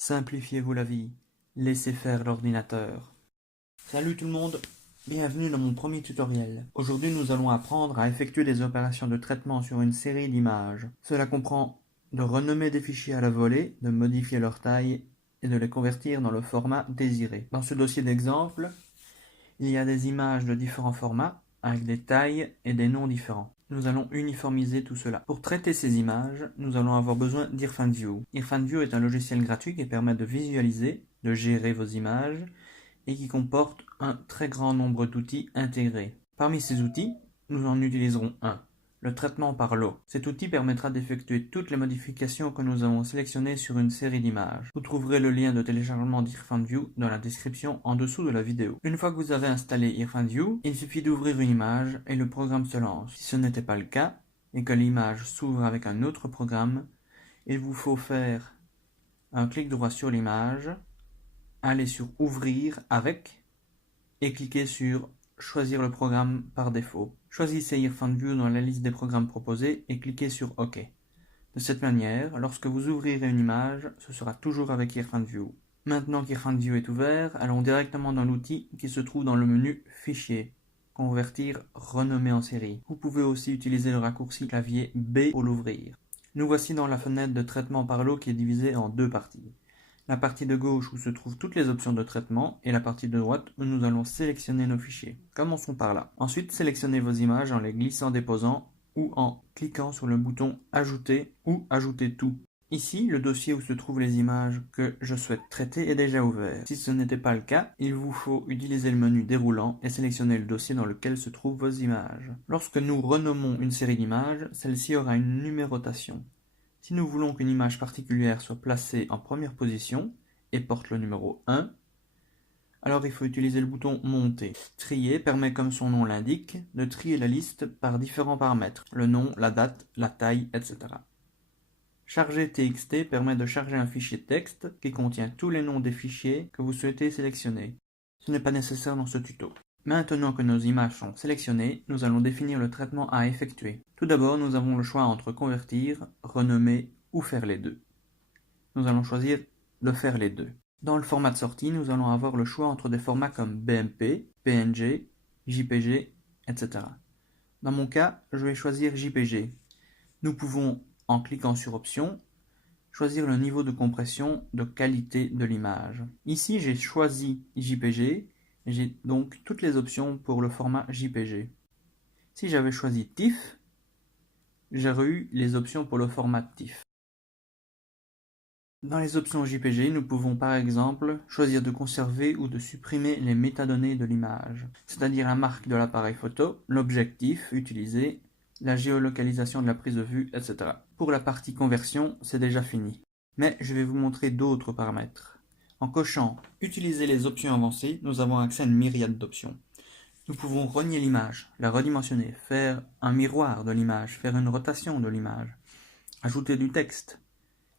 Simplifiez-vous la vie, laissez faire l'ordinateur. Salut tout le monde, bienvenue dans mon premier tutoriel. Aujourd'hui nous allons apprendre à effectuer des opérations de traitement sur une série d'images. Cela comprend de renommer des fichiers à la volée, de modifier leur taille et de les convertir dans le format désiré. Dans ce dossier d'exemple, il y a des images de différents formats avec des tailles et des noms différents. Nous allons uniformiser tout cela. Pour traiter ces images, nous allons avoir besoin d'IrfanView. IrfanView est un logiciel gratuit qui permet de visualiser, de gérer vos images et qui comporte un très grand nombre d'outils intégrés. Parmi ces outils, nous en utiliserons un, le traitement par lot. Cet outil permettra d'effectuer toutes les modifications que nous avons sélectionnées sur une série d'images. Vous trouverez le lien de téléchargement d'IrfanView dans la description en dessous de la vidéo. Une fois que vous avez installé IrfanView, il suffit d'ouvrir une image et le programme se lance. Si ce n'était pas le cas, et que l'image s'ouvre avec un autre programme, il vous faut faire un clic droit sur l'image, aller sur Ouvrir avec et cliquez sur Choisir le programme par défaut. Choisissez IrfanView dans la liste des programmes proposés et cliquez sur OK. De cette manière, lorsque vous ouvrirez une image, ce sera toujours avec IrfanView. Maintenant qu'IrfanView est ouvert, allons directement dans l'outil qui se trouve dans le menu Fichier, Convertir, renommer en série. Vous pouvez aussi utiliser le raccourci clavier B pour l'ouvrir. Nous voici dans la fenêtre de traitement par lot qui est divisée en deux parties. La partie de gauche où se trouvent toutes les options de traitement et la partie de droite où nous allons sélectionner nos fichiers. Commençons par là. Ensuite, sélectionnez vos images en les glissant-déposant ou en cliquant sur le bouton Ajouter ou Ajouter tout. Ici, le dossier où se trouvent les images que je souhaite traiter est déjà ouvert. Si ce n'était pas le cas, il vous faut utiliser le menu déroulant et sélectionner le dossier dans lequel se trouvent vos images. Lorsque nous renommons une série d'images, celle-ci aura une numérotation. Si nous voulons qu'une image particulière soit placée en première position et porte le numéro 1, alors il faut utiliser le bouton Monter. Trier permet, comme son nom l'indique, de trier la liste par différents paramètres, le nom, la date, la taille, etc. Charger TXT permet de charger un fichier texte qui contient tous les noms des fichiers que vous souhaitez sélectionner. Ce n'est pas nécessaire dans ce tuto. Maintenant que nos images sont sélectionnées, nous allons définir le traitement à effectuer. Tout d'abord, nous avons le choix entre convertir, renommer ou faire les deux. Nous allons choisir de faire les deux. Dans le format de sortie, nous allons avoir le choix entre des formats comme BMP, PNG, JPG, etc. Dans mon cas, je vais choisir JPG. Nous pouvons, en cliquant sur Options, choisir le niveau de compression de qualité de l'image. Ici, j'ai choisi JPG. J'ai donc toutes les options pour le format JPG. Si j'avais choisi TIFF, j'aurais eu les options pour le format TIFF. Dans les options JPG, nous pouvons par exemple choisir de conserver ou de supprimer les métadonnées de l'image, c'est-à-dire la marque de l'appareil photo, l'objectif utilisé, la géolocalisation de la prise de vue, etc. Pour la partie conversion, c'est déjà fini. Mais je vais vous montrer d'autres paramètres. En cochant « Utiliser les options avancées », nous avons accès à une myriade d'options. Nous pouvons renier l'image, la redimensionner, faire un miroir de l'image, faire une rotation de l'image, ajouter du texte,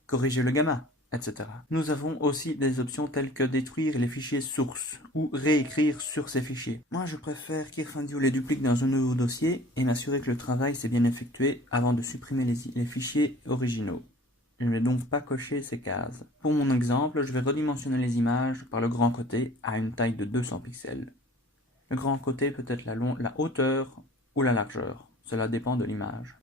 corriger le gamma, etc. Nous avons aussi des options telles que détruire les fichiers sources ou réécrire sur ces fichiers. Moi, je préfère qu'IrfanView les duplique dans un nouveau dossier et m'assurer que le travail s'est bien effectué avant de supprimer les fichiers originaux. Je ne vais donc pas cocher ces cases. Pour mon exemple, je vais redimensionner les images par le grand côté à une taille de 200 pixels. Le grand côté peut être la hauteur ou la largeur. Cela dépend de l'image.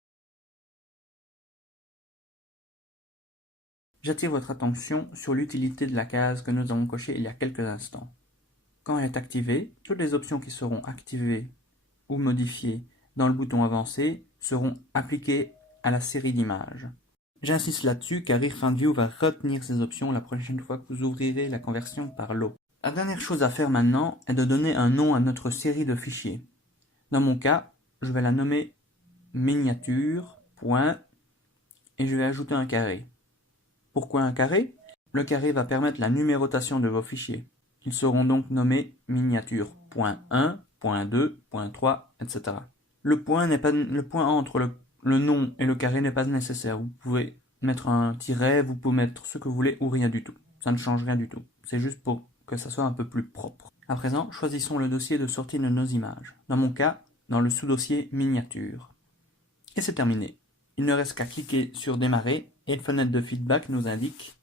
J'attire votre attention sur l'utilité de la case que nous avons cochée il y a quelques instants. Quand elle est activée, toutes les options qui seront activées ou modifiées dans le bouton avancé seront appliquées à la série d'images. J'insiste là-dessus car IrfanView va retenir ces options la prochaine fois que vous ouvrirez la conversion par lot. La dernière chose à faire maintenant est de donner un nom à notre série de fichiers. Dans mon cas, je vais la nommer miniature, point, et je vais ajouter un carré. Pourquoi un carré? Le carré va permettre la numérotation de vos fichiers. Ils seront donc nommés miniature.1, .2, .3, etc. Le point entre le nom et le carré n'est pas nécessaire. Vous pouvez mettre un tiret, vous pouvez mettre ce que vous voulez ou rien du tout. Ça ne change rien du tout. C'est juste pour que ça soit un peu plus propre. À présent, choisissons le dossier de sortie de nos images. Dans mon cas, dans le sous-dossier miniature. Et c'est terminé. Il ne reste qu'à cliquer sur démarrer et une fenêtre de feedback nous indique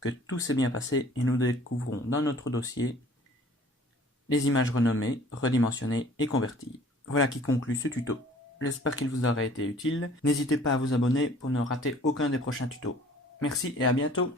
que tout s'est bien passé et nous découvrons dans notre dossier les images renommées, redimensionnées et converties. Voilà qui conclut ce tuto. J'espère qu'il vous aura été utile. N'hésitez pas à vous abonner pour ne rater aucun des prochains tutos. Merci et à bientôt.